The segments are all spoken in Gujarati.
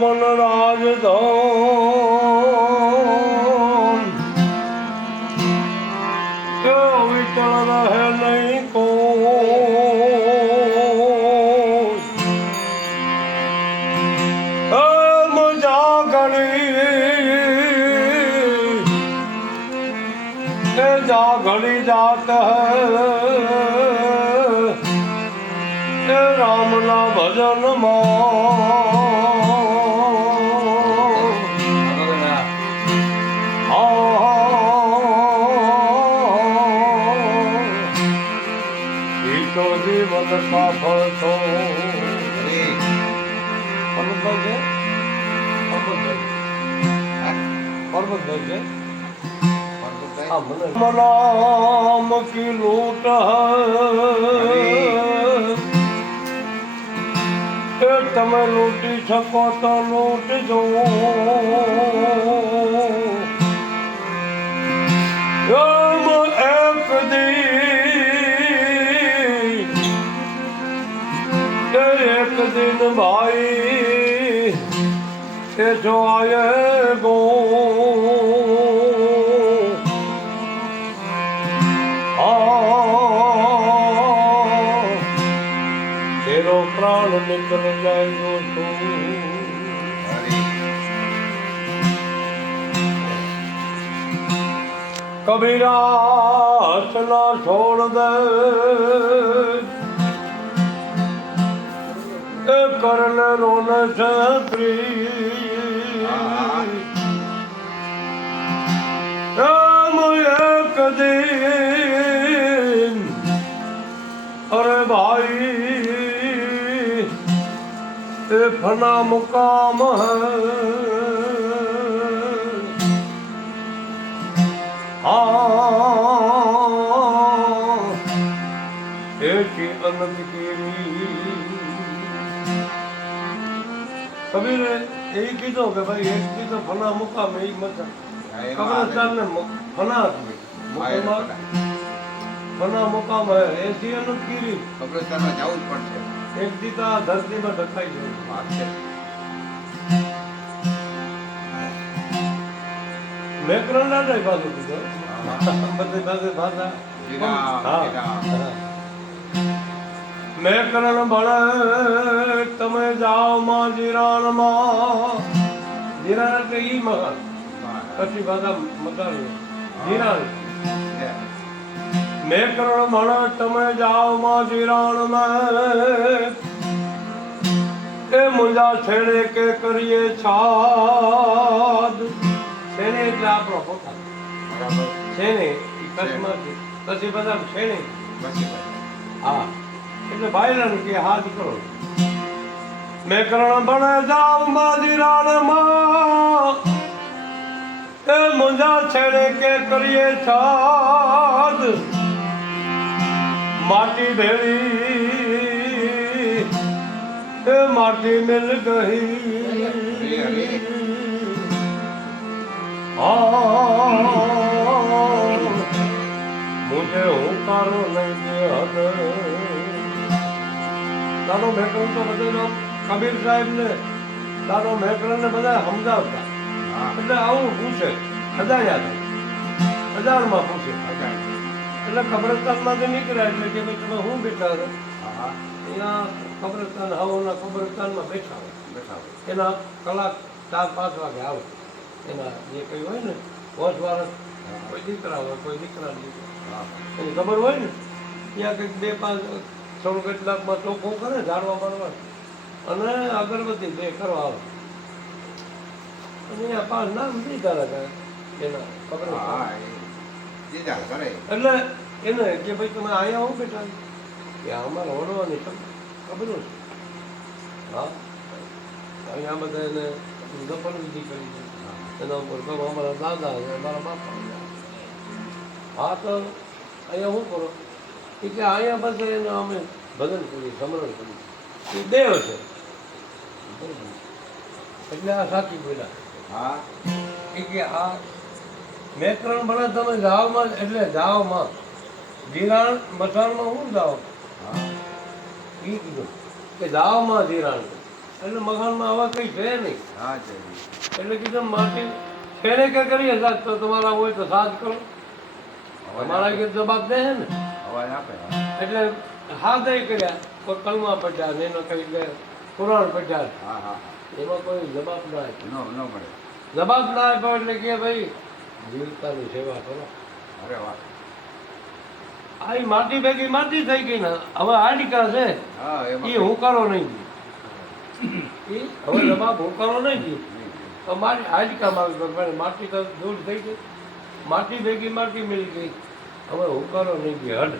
મન રાજધાન વિચળ રહે નહીં કોઈ મજા ઘડી जा घड़ी जात है राम ना भजन तो जीवन का फल तो पर्वत मनाम की लूट है તમે લૂંટી શકો તો લૂંટજો એક दिन भाई એ જો આયેગો तेरो प्राण निकल जाएगो तो कबीरा हंसना छोड़ दे कर ले रोने से एक दिन अरे भाई ये फना मुकाम है एक ही अनंत की कबीर यही कीधो के भाई एक की तो फना मुकाम एक मत कब्रिस्तान ने फना फना मुकाम है ऐसी अनंत कीरी कब्रिस्तान में जाવું જ પડશે एक દીતા ધરતી માં ઢકાઈ જાય મેકરણ ના જાય બાજુ દીધો બધે બધે ભાષા મેકરણ ભણે તમે જાઓ માં જીરાણ એટલે ઈ મકાન પછી ભાષા મકાન જીરાણ મેકરણ ભણે તમે જાઓ માં જીરાણ એ મુંજા છેડે કે કરીએ છાદ છેને એટલે આપણો પોતા છેને પછી બધા છેને હા એટલે ભાઈરાન કે હાથ કરો મેકરણ ભણે જાઓ માં જીરાણ એ મુંજા છેડે કે કરીએ છાદ माटी भेड़ी ए माटी मिल गई मुझे हुकारो नहीं दिया तारो मेकरण तो बधानो कबीर साहेब ने तारो मेकरण ने बधा समजावता એટલે આવું પૂછે 1000 માં પૂછે એટલે કબ્રસ્તાનમાંથી નીકળ્યા એટલે કે ભાઈ તમે હું બેઠા છો અહીંયા કબ્રસ્તાન હવોના કબ્રસ્તાનમાં બેઠા હોય એના કલાક 4-5 વાગે આવે એના જે કંઈ હોય ને 5 વર્ષ કોઈ દીકરા હોય કોઈ દીકરા એની ખબર હોય ને ત્યાં કંઈક 2-5 થોડું કેટલાકમાં ચોખ્ખું કરે ઝાડવા મારવા અને અગરબત્તી 2 કરવા આવે અને અહીંયા 5 નામ દીધા રાખે એના કબ્રસ્તાન એટલે એને કે ભાઈ તમે અહીંયા આવો બેઠા કે અમારે ઓળવાની ખબર છે હા અહીંયા બધા એને દફન વિધિ કરી છે એના ઉપર કરો અમારા દાદા છે અમારા બાપા હા તો અહીંયા શું કરો એ કે અહીંયા પાસે એને અમે ભજન કરીએ સમરણ કરીએ એ દેવ છે એટલે આ સાચી બોલ્યા હા એ કે આ મેકરણ ભણે તમે જાવમાં એટલે જાવમાં જીરાણ મસાણમાં શું જાવ એ કીધું કે જાવમાં જીરાણ એટલે મકાનમાં આવા કંઈ છે નહીં. હા છે. એટલે કીધું માટી છેડે કે કરીએ સાહેબ તો તમારા હોય તો સાથ કરો. તમારા કે જવાબ દે છે ને અવાજ આપે. એટલે હાથ કર્યા કોઈ કલમા પડ્યા ને એનો કઈ કે પુરાણ પડ્યા. હા હા એમાં કોઈ જવાબ ના આપ્યો. ન મળે. જવાબ ના આપ્યો એટલે કે ભાઈ જીવતાની સેવા કરો. અરે વાહ. આ ઈ માટી ભેગી માટી થઈ ગઈ ને હવે હાડિકા છે હા એ એમાં હું કરો નહીં ઈ હવે જવાબ હું કરો નહીં તો મારી હાડિકા મારી માટી તો દૂર થઈ ગઈ. માટી ભેગી માટી મળી ગઈ. હવે હું કરો નહીં ગઈ હડ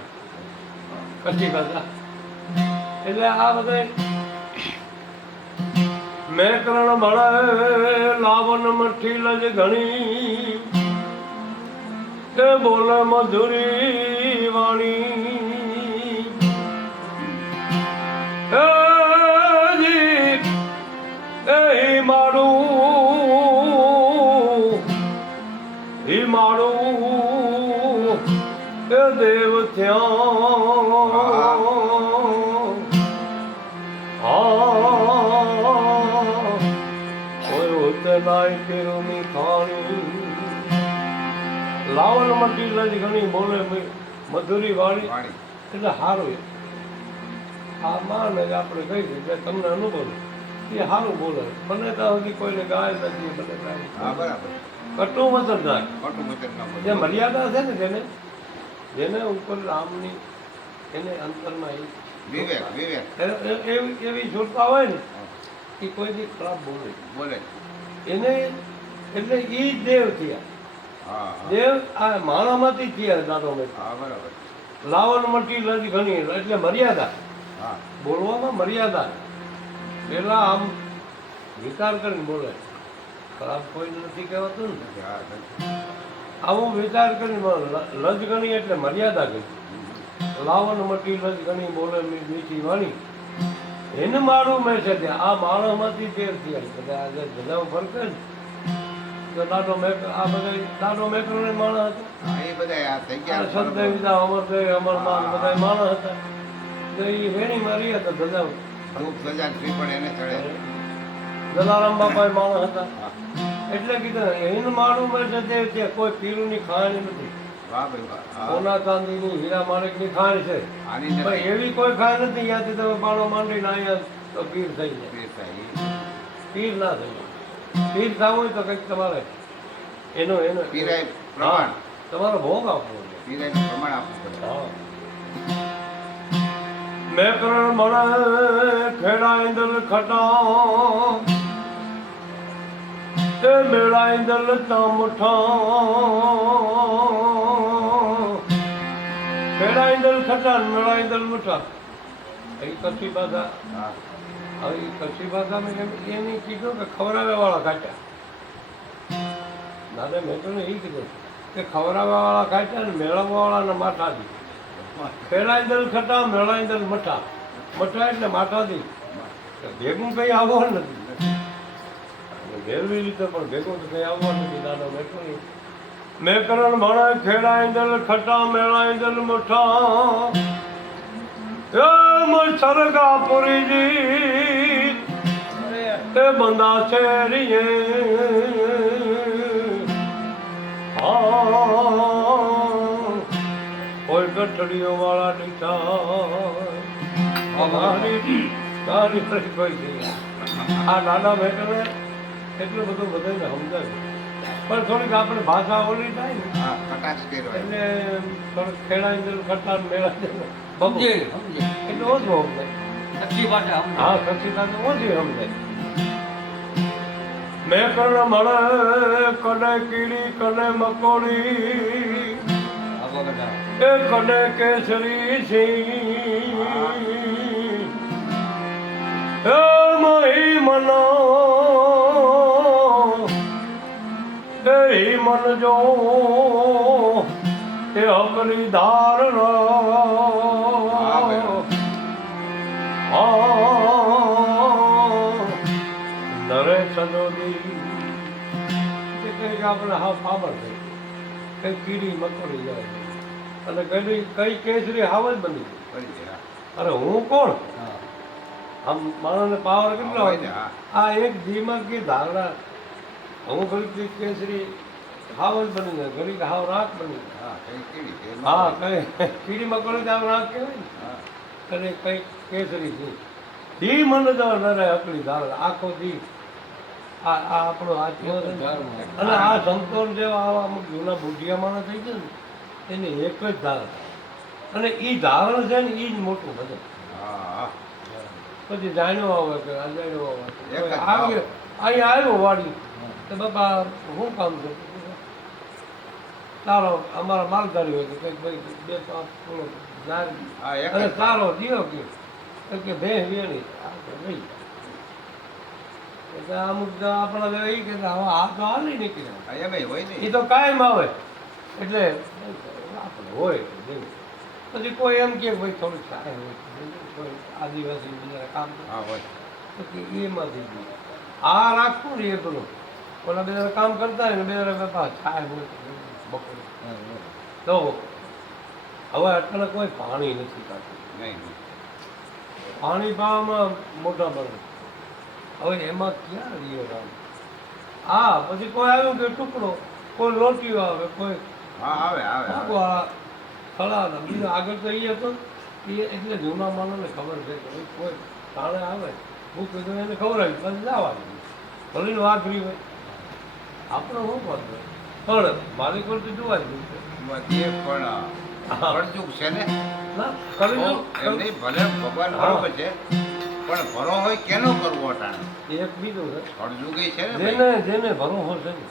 કચ્છી ભાષા. એટલે આ બધા મેં કરણ મળે લાવન મઠી લજ ઘણી એ બોલે મધુરી વાણી એ મારું એ દેવ થયા કોઈ હોતે નાય પેરુની ખાણી લાવણ મટી લજ ઘણી બોલે મધુરી વાળી એટલે સારું. આ માને જ આપણે કહી દઈએ તમને અનુભવ એ સારું બોલે. મને ત્યાં સુધી કોઈને ગાય નથી મને હા બરાબર. કટું વચન ના ખોટું વચન ન બોલે. જે મર્યાદા છે ને જેને ઉપર રામની એને અંતરમાં વિવેક વિવેક એવી છૂટતા હોય ને એ કોઈથી ખરાબ બોલે બોલે. એને એટલે એ દેવ થયા. હા દેવ આ માણામાંથી થયા દાદો મેં. હા બરાબર. લાવણ મટી લજ ઘણી એટલે મર્યાદા. હા બોલવામાં મર્યાદા. પેલા આમ વિચાર કરીને બોલે. ખરાબ કોઈ નથી કહેવાતું ને. આવો વિચાર કરીને લજ ગણી એટલે મર્યાદા ગઈ. લાવણ મટી લજ ગણી બોલે મીઠી વાણી એને મારું મેં છે ત્યાં આ માણસમાંથી તેર થયા બધા આજે બધા ફરકે ને તો દાદો મેક આ બધા દાદો મેકરો ને માણસ હતા. એ બધા આ થઈ ગયા. સદદેવિતા અમરદેવ અમરમાન બધા માણસ હતા. તો એ વેણી મારી હતા બધા. ધૂપ સજા શ્રીફળ એને ચડે. જલારામ બાપા માણસ હતા. એટલે કીધું એને મારું મેં છે દેવ છે કોઈ પીરુની ખાણી નથી. વાહ ભાઈ વાહ. સોના ચાંદીની હીરા માણેકની ખાણ છે. આની ભાઈ એવી કોઈ ખાણ નથી ત્યાંથી તમે બાળો માંડીને અહીંયા તો પીર થઈ જાય. પીર ના થઈ જાય. પીર થવું હોય તો કંઈક તમારે એનો એનો પીરાય પ્રમાણ. તમારો ભોગ આપવો જોઈએ. પીરાય પ્રમાણ આપવું પડે. હા. મેં કરણ મળે ખેડા ઇંદલ ખટા એ મેળા ઇંદલ તામઠા ખેડા ઇંદલ ખટા મેળા ઇંદલ મુઠા એ કચ્છી ભાષા. હા હવે એ કચ્છી ભાષામાં એની કીધું કે ખવડાવે વાળા કાઢ્યા. દાદા મેં તો એ કીધું કે ખવડાવવા વાળા કાઢ્યા ને મેળવવા વાળાને માથા દી. ખેડાઈ દલ ખટા મેળાઈ દલ મઠા. મઠા એટલે માથા દી. ભેગું કઈ આવવાનું નથી. ભેરવી રીતે પણ ભેગું તો કઈ આવવાનું નથી. દાદા મેં તો મેં કરણ ભણે ખેડાઈ દલ ખટા મેળાઈ દલ મઠા સરગાપુરીજી એ બંદા શેરીએ કોઈ ગઠડીઓ વાળા દીઠા અમારી તારી કોઈ ગઈ. આ નાના બેટરે એટલું બધું બધાને સમજાય પણ થોડીક આપણે ભાષા ઓલી થાય ને હા કટાક્ષ કર્યો એટલે થોડુંક ખેડાઈ દે ખટા મેળા દે સમજે એટલે ઓછું સમજાય. કચ્છી ભાષા હા કચ્છી ભાષા ઓછી સમજાય. મેં કर्ण મળે કને કીડી કને મકોડી એ કને કેસરી સિંહ એ મહી મનો એ મન જો એ અકરી ધારણા નરે સદોદી આપણે હા ફાબર થઈ કઈ કીડી મકોડી જાય અને કઈ કઈ કેસરી હાવ જ બની ગઈ. અરે હું કોણ આમ માણસને પાવર કેટલો હોય હોય ને, હા. આ એક દીમાં કે ધારણા અમુક ઘડી કેસરી હાવ જ બની જાય ઘડી હાવ રાખ બની જાય હા, કઈ કેવી છે? હા કઈ કીડી મકોડી હાવ રાખ કહેવાય ને હા. અને કઈ કેસરી છે દી મને તો નરે અકડી ધાર આખો દી આ આપણો આત્મા છે ને. અને આ સંતોન જેવા આવા અમુક જૂના બુઢિયા માણસ થઈ ગયા ને એની એક જ ધાર અને એ ધારણ છે ને એ જ મોટું બધું હા, પછી જાણ્યો આવે કે અજાણ્યો આવે એક જ આવી અહીંયા આવ્યો વાડી તો બાપા શું કામ છે તારો અમારા માલધારી હોય કે કંઈક ભાઈ બે પાંચ કિલો નાર હા, એક અને જ. તારો દિયો કે ભે વેણી આ તો નહીં એટલે અમુક તો આપણા જેવા ઈ કે હવે આ તો હાલી નીકળ્યા હા, એમાંય હોય ને. એ તો કાયમ આવે એટલે આપણે હોય નહીં. પછી કોઈ એમ કે ભાઈ થોડુંક સહાય હોય કોઈ આદિવાસી બીજા કામ કરે. હા, હોય. તો કે એમાંથી બી આ રાખવું ને એ પેલું ઓલા બધા કામ કરતા હોય ને બધા બાપા છાય હોય બપોરે તો હવે અત્યારે કોઈ પાણી નથી કાઢતું નહીં, નહીં. પાણી પાવામાં મોટા બને હવે એમાં ક્યાં રહ્યો રામ હા પછી કોઈ આવ્યું કે ટુકડો કોઈ લોટીઓ આવે કોઈ હા, આવે, આવે, આવે. ભાગવા ખળા બીજું આગળ તો એ હતો એ એટલે જૂના માણસને ખબર છે કે ભાઈ કોઈ તાણે આવે ભૂખ તો એને ખબર આવી પછી જવા ભલે વાઘરી હોય આપણે શું કરતો પણ મારી કરતું જોવા જ એ પણ પડચૂક છે ને. ના કરી એમ નહીં, ભલે ભગવાન બરોબર છે પણ ભરો હોય કેનો કરવો અટાણે? એક બીજું છે પડચૂક છે ને જેને ભાઈ. જેને ભરોસો છે ને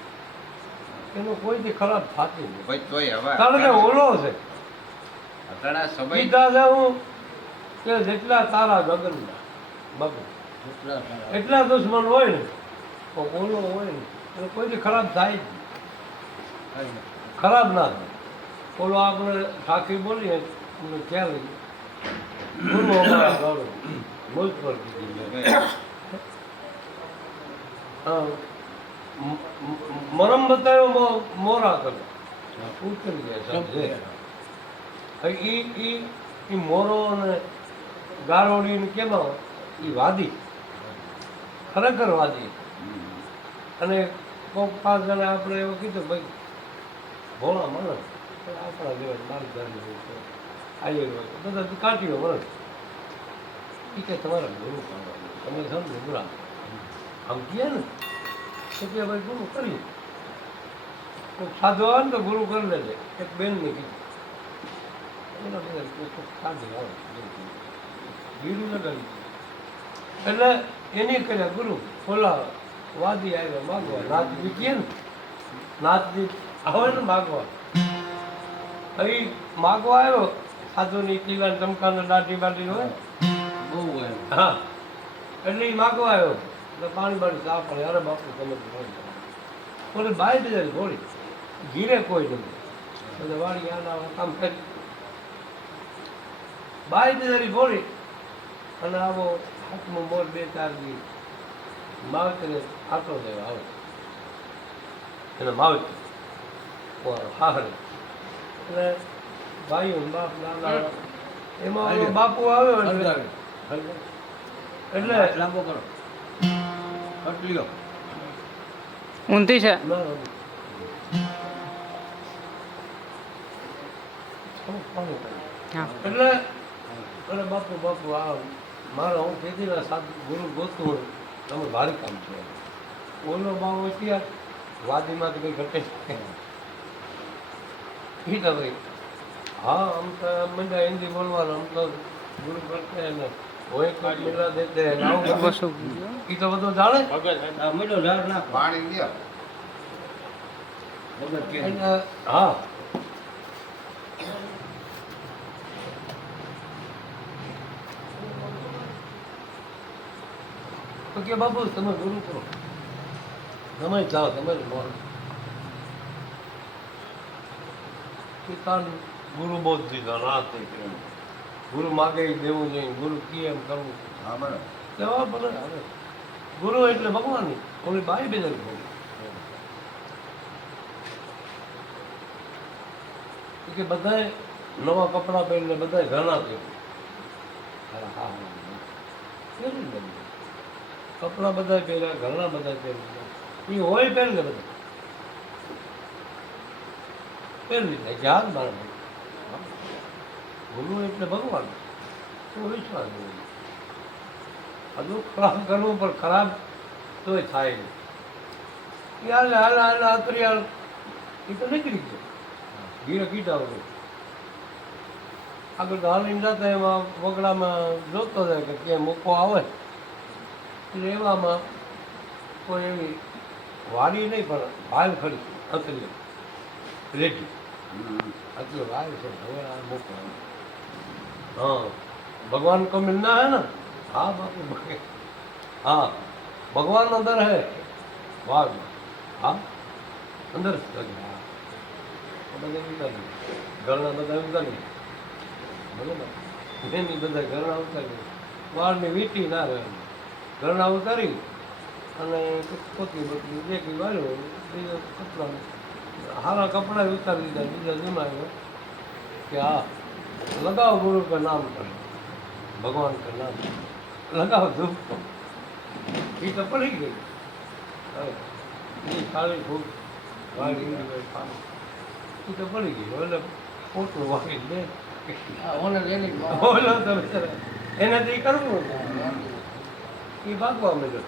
એનું કોઈથી ખરાબ થતું નહીં ભાઈ તોય હવે કારણ કે ઓલો છે અટાણા સમય કીધા છે હું કે જેટલા તારા ગગનના બગન એટલા દુશ્મન હોય ને તો ઓલો હોય ને એટલે કોઈથી ખરાબ થાય જ નહીં. ખરાબ ના થાય ઓલો આપણે સાખી બોલીએ અમને ખ્યાલ ગુરુ અમારા ગૌરવ મુજ પર કીધી મરમ બતાવ્યો મોરા કરે ઉતરી જાય સમજે ઈ મોરો અને ગારોડી ને કેમાં હોય એ વાદી ખરેખર વાદી અને કોઈક પાંચ જણા આપણે એવું કીધું ભાઈ ભોળા માણસ આપણા જેવા માલધારી હોય છે આયર હોય બધા કાઢ્યો વરસ એ કે તમારે ગુરુ કાઢવાનું તમે સમજો ગુરા આમ કહે ને તો કે ભાઈ ગુરુ કરીએ કોઈ સાધુ આવે ને તો ગુરુ કરી લેજે એક બેનને કીધું એના બધા સાધુ આવે ગીરું લગાવી એટલે એની કર્યા ગુરુ ઓલા વાદી આવ્યા માગવા નાચજી કહે ને નાચજી આવે ને માગવા અહીં માગવા આવ્યો સાધુની તીલા ચમકાને દાઢી બાટી હોય બહુ હોય. હા એટલે એ માગવા આવ્યો એટલે પાણી બાળી ચા પડે અરે બાપુ તમે બોલે બાઈ જાય થોડી ઘીરે કોઈ નથી એટલે વાળી આના કામ કરી બાઈ દીધારી બોલી અને આવો હાથમાં મોર બે ચાર દી માવતરે આટો દેવા આવે એને માવતર હારે એટલે ભાઈઓ ને બાપ નાના એમાં ઓલો બાપુ આવ્યો એટલે એટલે લાંબો કરો કટલીઓ ઊંધી છે ના, થોડુંક પાણી પાણી. હા એટલે અરે બાપુ બાપુ આ મારા હું ખેતીના સાધુ ગુરુ ગોતું હોય તમે ભારી કામ છે ઓલો બાવો ત્યાં વાદીમાંથી કંઈ ઘટે છે ઈ તો ભાઈ હા આમ તો મંડ્યા હિન્દી બોલવાનું આમ તો ગુરુ કરતે ને હોય કોઈ મિલા દેતે ને આવું બધું. બસો ઈ તો બધું જાણે આ મીઠો ઝાડ નાખો પાણી દ્યો. વગર કે એટલે હા તો કે બાપુ તમે ગુરુ કરો તમે જાઓ તમે જ બોલો પિતાનું ગુરુ બોધ દીધો ના થઈ ગયું ગુરુ માગે ઈ દેવું જોઈએ ગુરુ કી એમ કરવું હા, બરાબર. કેવા ભલે હવે ગુરુ એટલે ભગવાન ઓલી બાઈ બેદલ બોલી કે બધાએ નવા કપડાં પહેરીને બધાએ ઘણા થયું હા પહેરી લે કપડાં બધા પહેર્યા, ઘરના બધા પહેર્યા, એ હોય પહેરી લે બધા પહેરવી લે કે હાથ મારે ગુરુ એટલે ભગવાન તો વિશ્વાસ નહીં. હજુ ખરાબ કરવું પણ ખરાબ તોય થાય નહીં. એ હાલે હાલે હાલે આતરિયાળ એ તો નીકળી ગયો ઘીરે કીધા વગર આગળ તો હાલીને જતા એમાં વગડામાં જોતો જાય કે ક્યાંય મૂકો આવે એટલે એવામાં કોઈ એવી વાડી નહીં પણ ભાલ ખરી અંતરી રેડી આટલી વાર છે હવે આ મૂકો हाँ भगवान को मिलना है ना हाँ बापू हाँ भगवान अंदर है बाग में हाँ अंदर घरना બધા ઉતારી બરોબર એની બધા ઘરના ઉતારી વાળની વીંટી ના રહે ઘરના ઉતારી અને પોતી બતલી દેખી વાળ્યો બીજો કપડા હારા કપડા ઉતારી દીધા બીજા જમાયો કે હા लगाओ गुरु का नाम पर भगवान का नाम लगाओ धूप को ये तो पड़ी गई ये खाली फूल वाली ये तो पड़ी गई बोले फोटो वाली ले ઓનર એની बोलो तो बेचारा એનાથી કરવું એ ભાગવા મળ્યો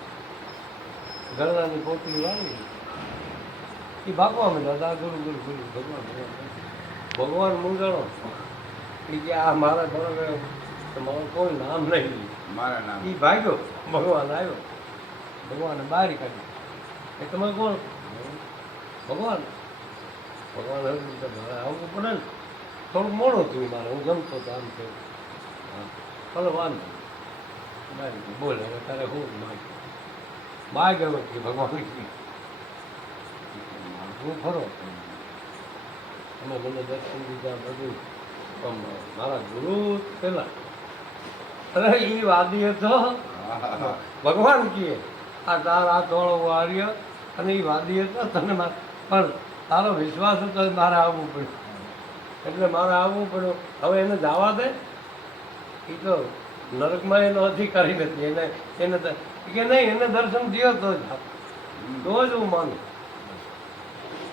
ઘરનાની પોતી વાળી એ ભાગવા મળ્યો આ ગુરુ ગુરુ ગુરુ ભગવાન ભગવાન મૂંઝાણો કે આ મારા ઘરે તમારું કોઈ નામ નહીં મારા નામ એ ભાગ્યો ભગવાન આવ્યો ભગવાને બારી કાઢી એ તમે કોણ ભગવાન ભગવાન મારે આવવું પડે ને થોડુંક મોડું થયું મારે હું ગમતો હતો આમ થયું હા ભલે વાંધો બારી બોલે હવે તારે હું માગ ગયો કે ભગવાન હું ખરો અને મને દર્શન દીધા બધું મારા ગુરુ પેલા અરે એ વાદી હતો ભગવાન કીએ આ તારા થોડો વાર્ય અને એ વાદી હતો તને પણ તારો વિશ્વાસ હતો મારે આવવું પડ્યું એટલે મારે આવવું પડ્યું હવે એને જવા દે એ તો નરકમાં એનો અધિકારી નથી એને એને કે નહીં એને દર્શન થયો તો જ હું માનું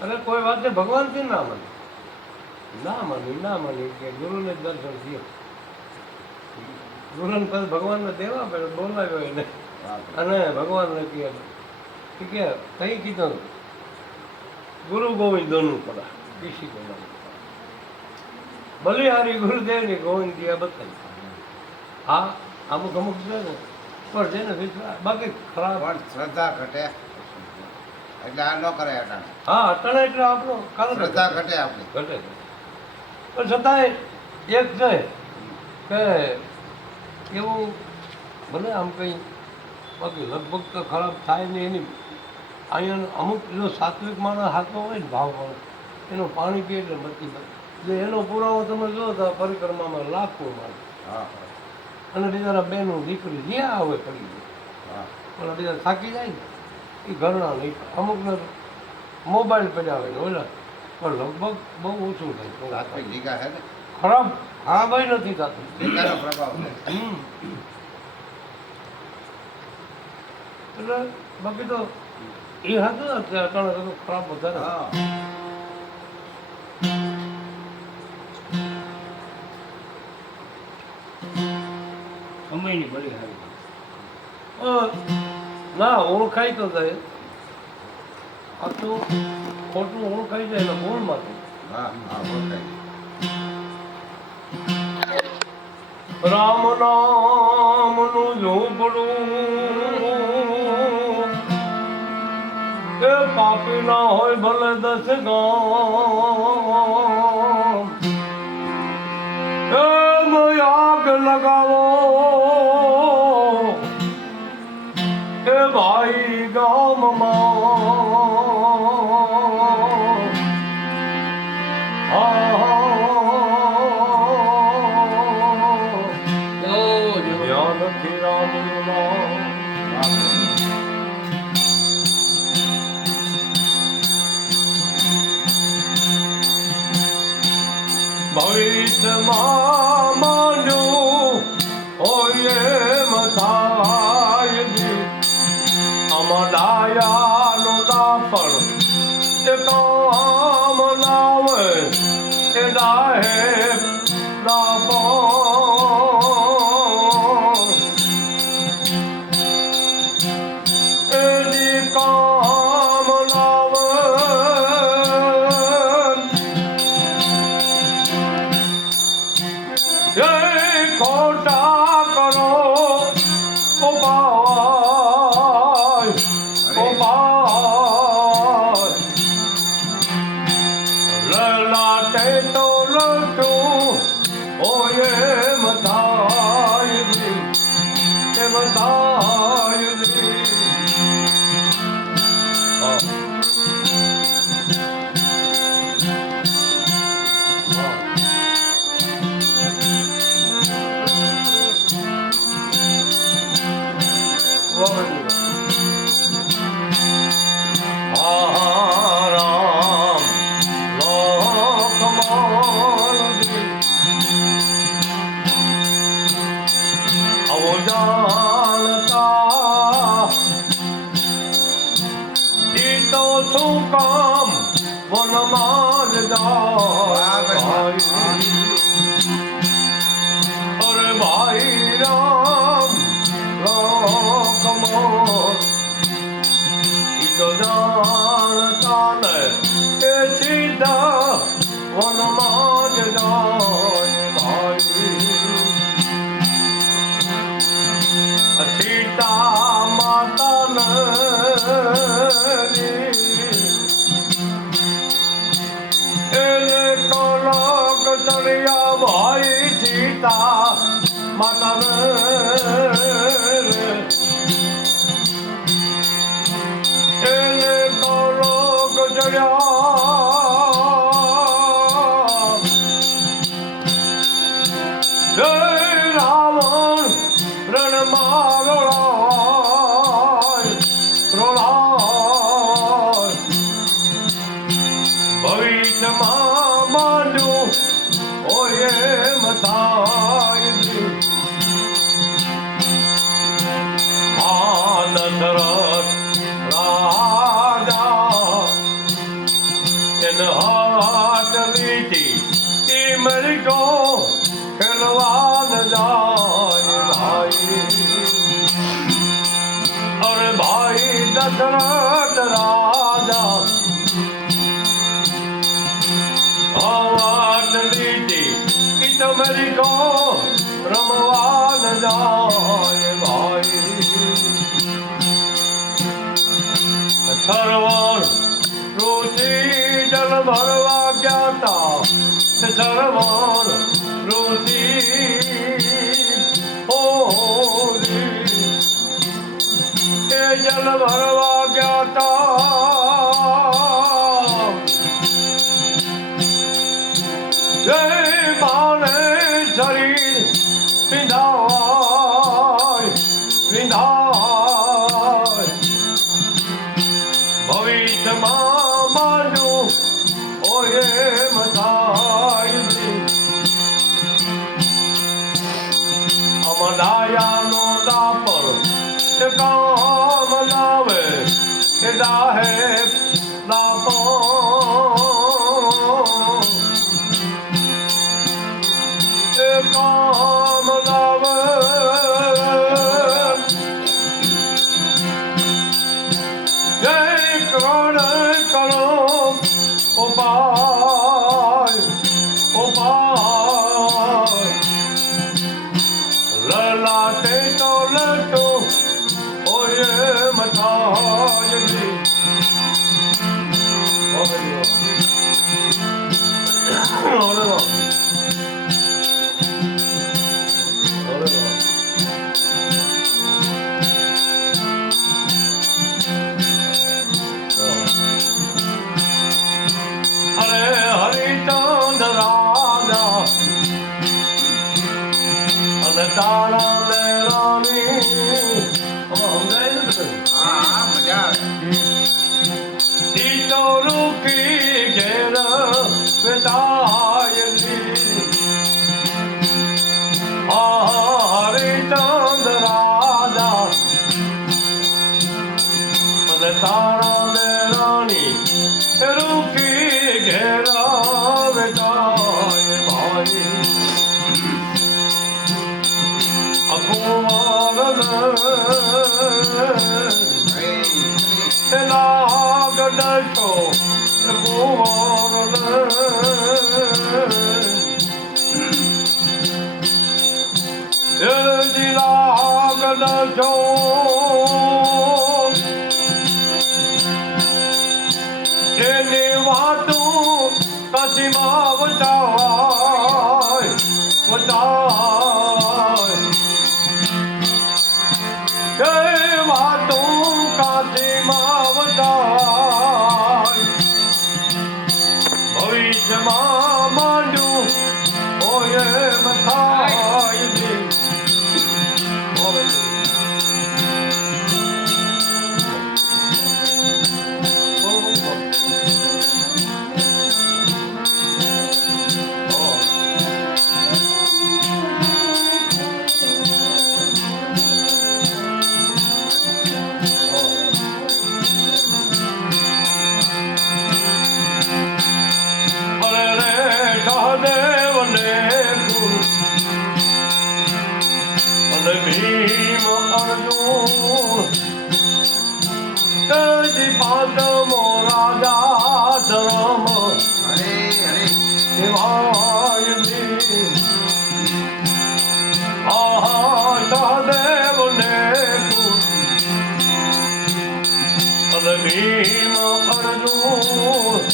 અરે કોઈ વાતે ભગવાનથી ના માને ના માની કે ગુરુને દર્શન થયો ગુરુને પછી ભગવાનને દેવા પડે બોલાવ્યો એને અને ભગવાનને કહે કઈ કીધું ગુરુ ગોવિંદોનું પડા કિસી को બલિહારી ગુરુદેવની ગોવિંદ દિયા બતાવી હા અમુક અમુક છે ને પણ છે ને વિશ્વાસ બાકી ખરાબ પણ શ્રદ્ધા ઘટે એટલે આ ન કરે અટાણે હા અટાણે એટલે આપણો કાલ શ્રદ્ધા ઘટે આપણી ઘટે પણ છતાંય એક છે કે એવું ભલે આમ કંઈ બાકી લગભગ તો ખરાબ થાય ને એની અહીંયા અમુક જો સાત્વિક માણસ હાથો હોય ને ભાવ હોય એનું પાણી પીએ એટલે બધી જો એનો પુરાવો તમે જો તો પરિક્રમામાં લાખો માણસ હા અને બિચારા બેનું દીકરી જ્યાં આવે પડી જાય હા પણ બીજા થાકી જાય ને એ ઘરના નહીં અમુકને મોબાઈલ પડ્યા હોય ને ઓલા પણ લગભગ બહુ ઓછું થાય સાત્વિક નિગાહ છે ને ખરાબ ખરાબ નથી થતું નિગાહનો પ્રભાવ છે એટલે બાકી તો એ હતું ને અત્યારે અટાણે તો ખરાબ વધારે હા સમયની બળી હારી ના ઓળખાય તો જાય આ તો ખોટું ઓળખાઈ જાય એટલે કોણમાંથી હા હા ઓળખાય રામ નામનું ઝૂંપડું એ પાપી ના હોય ભલે 10 ગામ એમ આગ લગાવો એ ભાઈ ગામમાં ધ્યાનથી રામનું નામ ભવિષ્યમાં માન્યું હોય એમ થાય દાપણ તે કામ લાવે એ દાહે દાપણ એની કામ લાવે એ ખોટા કરો ઉપાય લલાટે તો લટું ઓય એમ થાય એમ થાય રામ આવો જાણતા ઈ તો શું કામ વનમાં જ જાય અરે ભાઈ રામ લોકમાં ઈ તો જાણતા ને એ સીધા વનમાં જ જાય ભાઈ સીતા માતા એને કલક ચડ્યા ભાઈ સીતા માતા એને કલક ચડ્યા જય રાવણ રણમાં રોળાય ભવિષ્યમાં માંડું ઓય એમ થાય આ દશરથ રાજા એને હાથ લીધી એ મરી ગયો ખેલવાન જાય ભાઈ અરે ભાઈ દશરથ રાજા હવાટ લીધી ઈ તો મરી ગયો રમવાન જાય ભાઈ સરવણ ઋષિ જલ ભરવા ગયા તા સરવણ ઋષિ એ જલ ભરવા ગયા તા જય માને શરીર વિંધાય વિંધાય ભવિષ્યમાં માનું ઓય એમ થાય અમદાયાનો દાપણ તે કામ લાવે તે દાહે દાપણ તે કામ લાવે જય કરણ કરો ઉપાય ઉપાય લલાટે તો લટો ઓય મથાય અરે હરિચંદ રાજા અને તારા મેરાની હા મજા આવે ઈ તો રૂકી ઘેર વિદાયની હરિચંદ રાજા અને તારા એની વાતું કાશીમાં વચાય વચાય એ વાતું કાશીમાં વચાય ભવિષ્યમાં માંડ્યું હોય એમ થાય જી. ભીમ અર્જુન તેજી પાંચમો રાજા ધર્મ હરે હરે દેવાય જી. સહદેવ ને અને ભીમ અર્જુન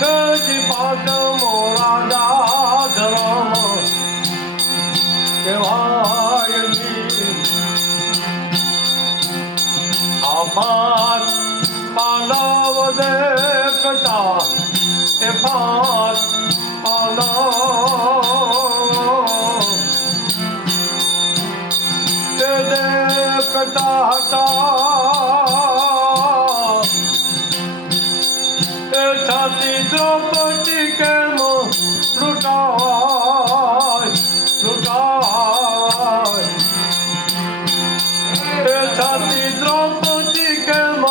તેજી પાંચમો રાજા ધર્મ કહેવાય જી. આ પાંચ પાલવ દેખતા એ પાંચ પાલવ તે દેખતા હતા એ છાતી દ્રૌપદી કેમ લૂંટાય લૂંટાય એ છાતી દ્રૌપદી કેમ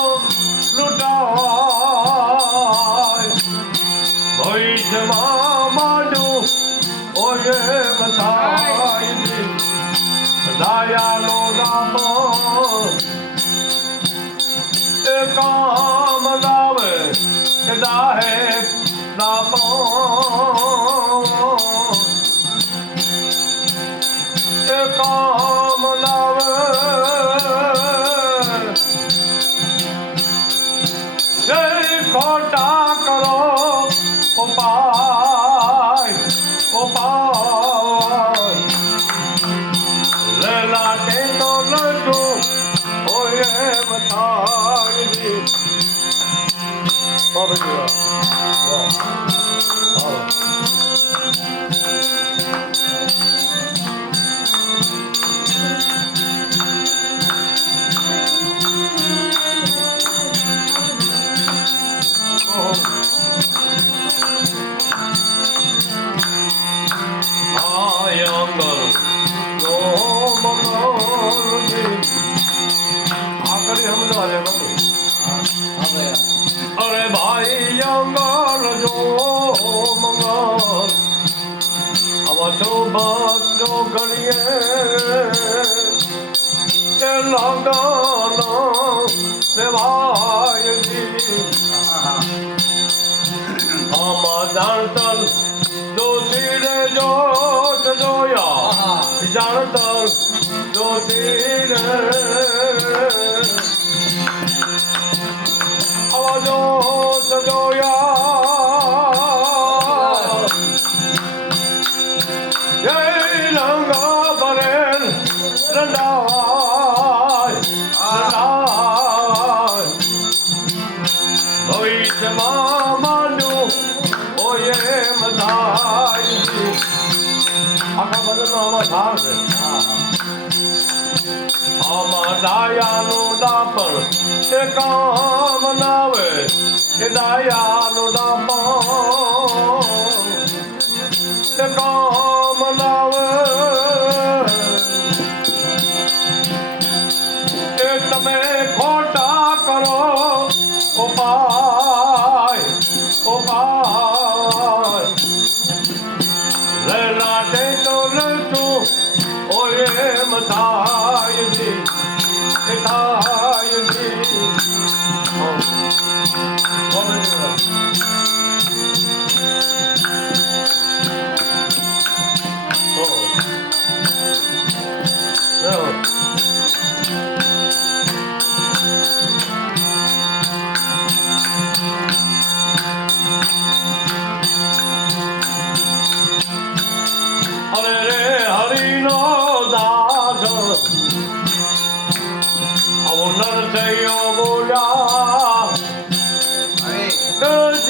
લૂંટાય ભવિષ્યમાં માંડું ઓય બધાય દયાનો નામ એ કામ લાવે એ દાહે નામ એ કામ લાવે જય ખોટા કરો ઉપાય ઉપાય લાટે તો લડો હોય બતાય જી. વાહ અરે ભાઈ અંગલ જો મંગલ આવા તો ભક્તો ગણીએ તે લગન દેવાય જી. આમાં જાણતર જોશી રે જોત જોયા જાણતર જોશી રે આવાજો સજોયા જય લંગા ભરેલ રંડાય રંડાય ભવિષ્યમાં માંડું ઓય મધાય આખા બદલનો આમાં ધાર છે. આમાં દાયાનું દાપણ એ કામ નાવે એ દાયાનું દાપણ એ કામ નાવે એ તમે ખોટા કરો ઉપાય ઉપાય લાટે તો લડતું ઓય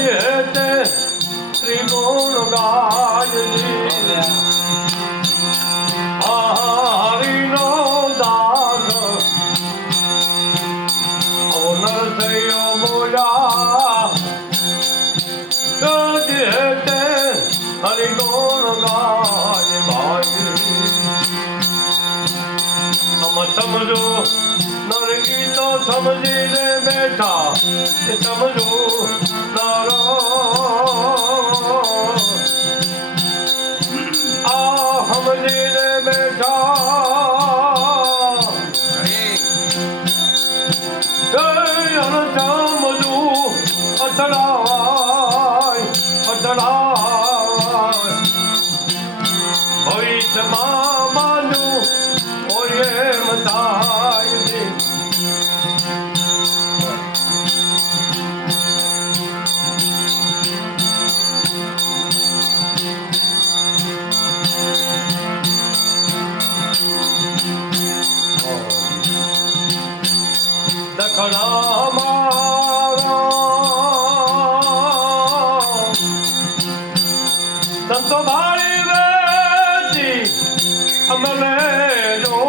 હેતે ત્રિગુણ ગાયજી હરિનો દાસ ઓનર થયો બોલ્યા હેતે હરિગુણ ગાય ભાઈ આમ સમજો નરકી તો સમજીને બેઠા એ સમજો નરો આ સમજીને બેઠા સમજુ અથડાય અથડાય ભવિષ્યમાં માનું ઓય એમ થાય દખણા મારા સંતો ભાઈ વેચી અમને જો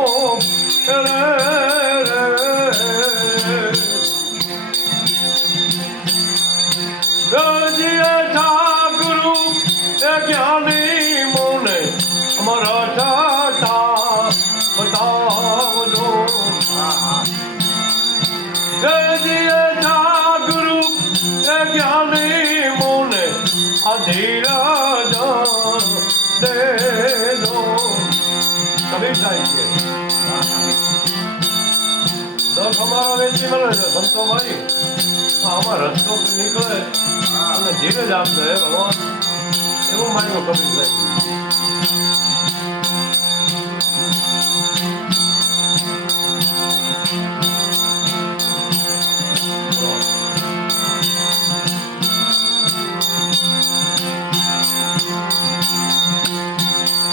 ઠાકુરુ એ જ્ઞાની મોને અમારા ટાટા બતાવજો ઠાકુરુ એ જ્ઞાની મોને અધીરજ દેજો કબીર સાહેબ કે દસ અમારા વેચી મળે છે સંતો ભાઈ આમાં રસ્તો નીકળે અને ધીરજ આપશે ભગવાન એવું માન્યું કબીર સાહેબ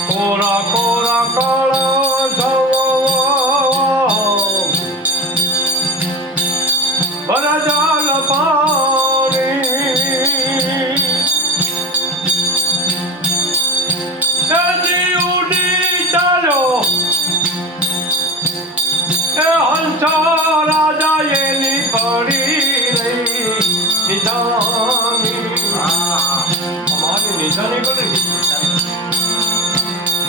કોરા કોરા કાળા જવા ભરજાલ પાણી તેજી ઉડી ચાલ્યો એ હંસા રાજા એની પડી રહી નિશાની અમારી નિશાની પડી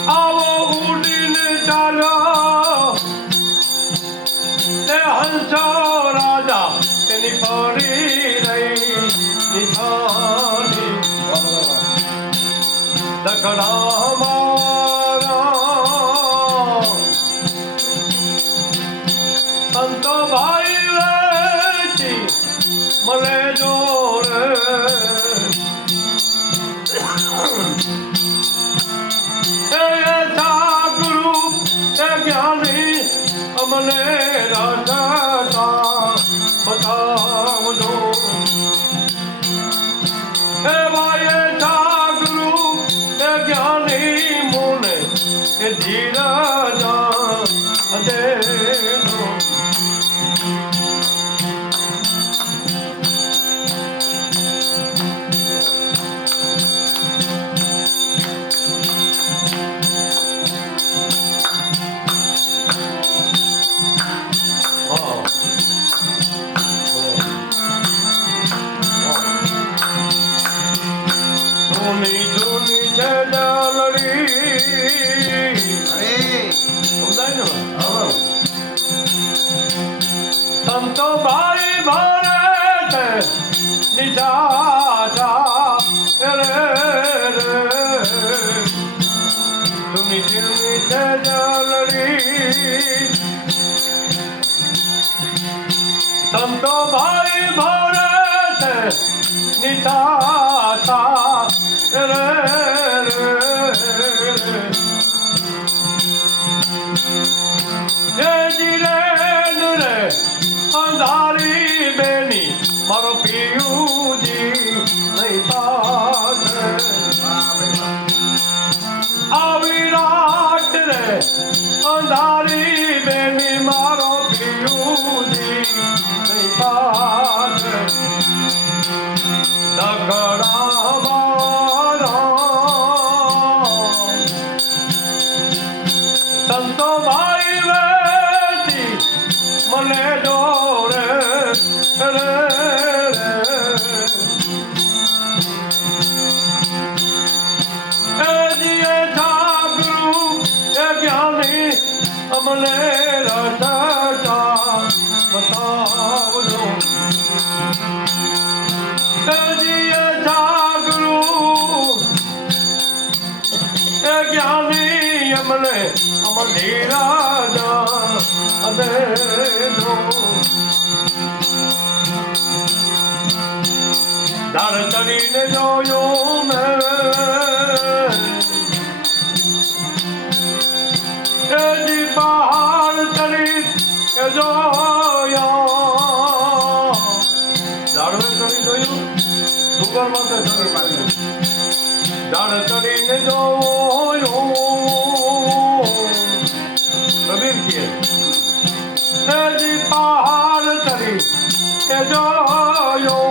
આવો ઉડીને ચાલ્યો તે હંસો રાજા એની પડી રહી નિશાની દખણા મારા સંતો ભાઈ વેચી મળે જો રે ઠાકુરુ એ જ્ઞાની અમને રાજા બતાવજો હે ભાઈ ઠાકુરુ એ જ્ઞાની મોને એ ધીરજ દેજો જૂની જૂની છે ડાલડી સમજાય ને સંતો ભાઈ ભરે છે નિજા રે જૂની જૂની છે ડાલડી સંતો ભાઈ ભરે છે નિતા રે રે અંધારી બેની મારો પિયુજી નહીં પાછે આવી રાત રે અંધારી બેની મારો પિયુજી નહીં પાછે દખડા મારા સંતો ભાઈ વેચી મને જોડે રે જીએ જાગરૂ એ જ્ઞાની અમને રસ્તા બતાવજો જીએ જાગરૂ એ જ્ઞાની અમને અમલી રાજા દેજો દાર ચડીને જોયો મેં એજી પહાડ ચડી એ જોયા દાડવે ચડી જોયું ડુંગર માથે ચડી માર્યું દાડ ચડીને જોયો કબીર કહે એજી પહાડ ચડી એ જોયો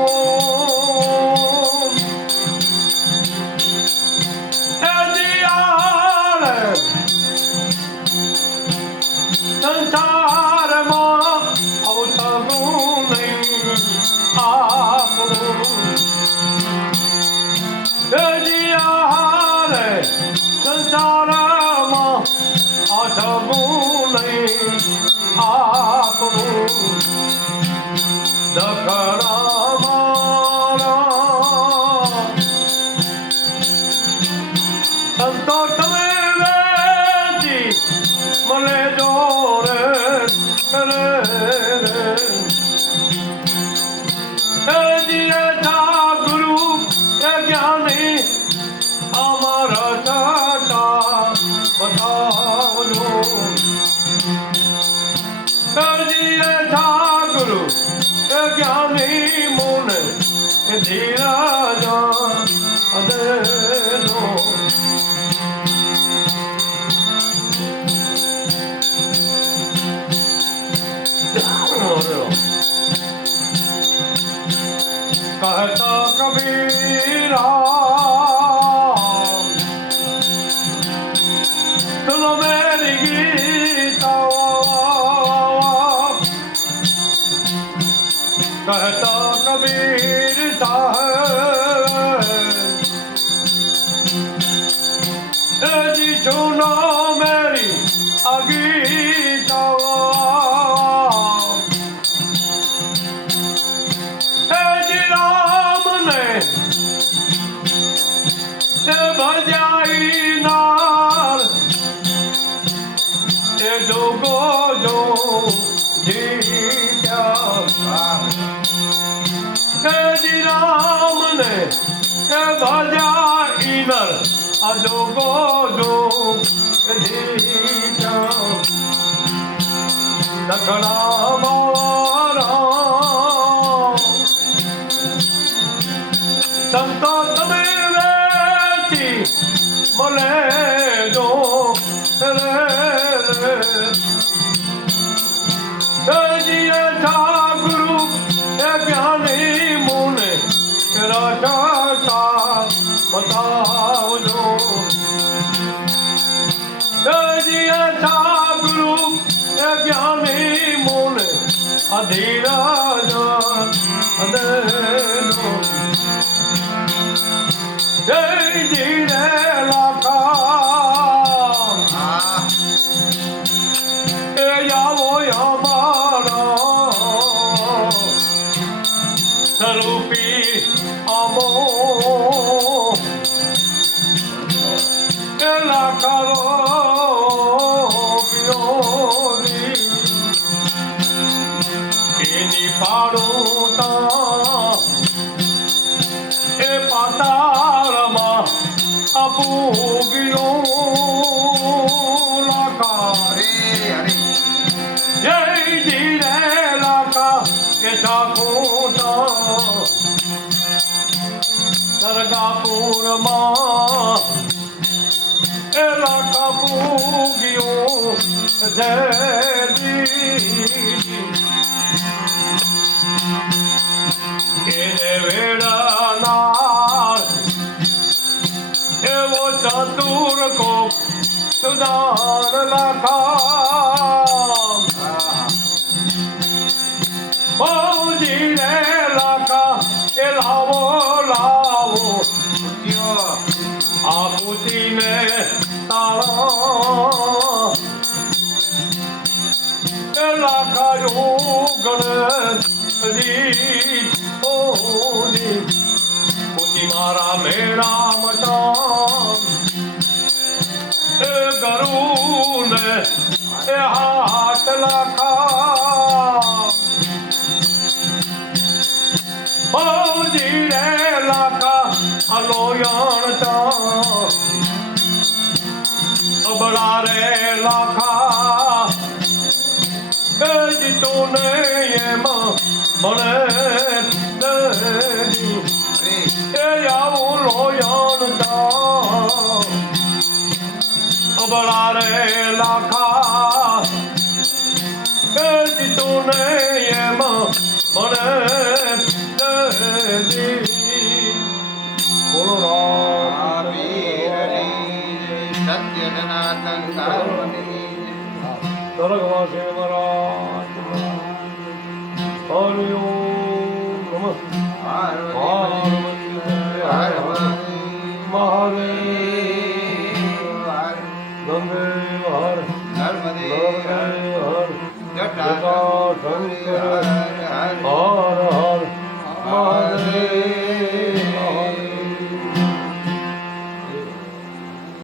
સંસારમાં અવતરું નહીં આપણું જીયારે સંસારમાં અવતરું નહીં આપણું દખડા મારા સંતો તમે વેચી મને જોડે જીએ જાગૃ એ જ્ઞાની અમારા ચાટા બતાવજો જીએ જાગૃ એ જ્ઞાની મોને એ ધીરાજા અદેનો कहता कबीरा सुनो मेरी गीता कहता कबीर साहब जी सुनो मेरी गीता ભજાઈ નાર એ જોગો જો જીત્યા જી રામ ને એ ભજાઈ નર આ જોગો જો જીત્યા દખડા મારા સંતો તમે મને જો જીએ જાગૃ એ જ્ઞાની મુને રાજા બતાવજો જીએ જાગૃ એ જ્ઞાની મુને અધીરાજા અદેનો જય જીરે એ આવો અમારા સ્વરૂપી અમો એ લાખરો પિયોની એની પાડોતા એ પાતાળમાં અપૂગ્યો લાખા જય જીરે લાખા એ ઠાકોર સરગાપુરમાં એ લાખા પૂગ્યો જયજી કે વેળાના દાન લાખા ફૌજી રે લાખા એ લાવો લાવો મૂર્તિઓ આકૃતિને તાળા એ લાખા ગણેશજી ઓજી મોતી મારા મેળા મટા એ ગરુને એ હાથ લાખા ફૌજી રે લાખા અલોયણ ચા અબળા રે લાખા એ જીતો ને એમાં મળે દેજી અરે એ આવું લોયણ ચા અબળા રે લાખા એ જીતો ને એમાં મળે દેજી બોલો રામ સત્ય જનાર્દન કારુણિક સ્વર્ગવાસી મહારાજ હરિ ઓમ નમઃ પાર્વતી મહાદેવ ગંગે હર નર્મદે હર જટા જટાશંકર હર હર મહાદેવ